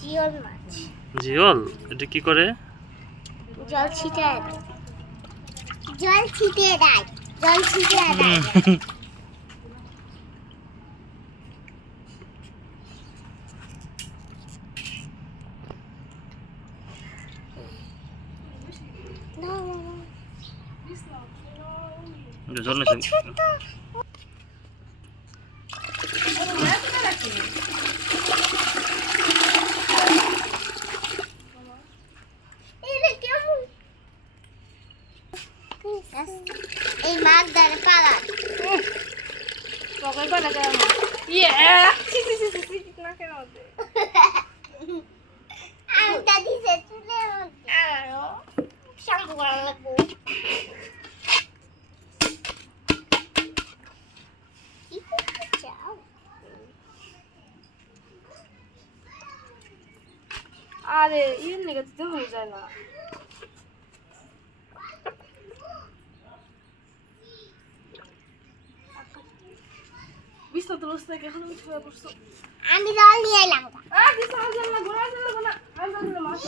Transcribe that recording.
জিওল মাছ। জিওল? এটা কি করে? জল ছিটিয়ে দেয়। জল ছিটিয়ে দেয়। জল ছিটিয়ে দেয়। জল না এই মাছ ধরে পালা পকাই পালা কেন ইয়ে না কেন আমটা দিছে চুলে আরো শ্যাম্পু করা লাগবে কি করতে চাও আরে ইয়ে নিকে দিতে হয়ে যায় না বিস্তার তো বসতে এখন আমি ছুঁয়ে পড়ছো আমি জল নিয়ে এলাম আ কি সাহায্য না গোনা গোনা গোনা আমি মাছ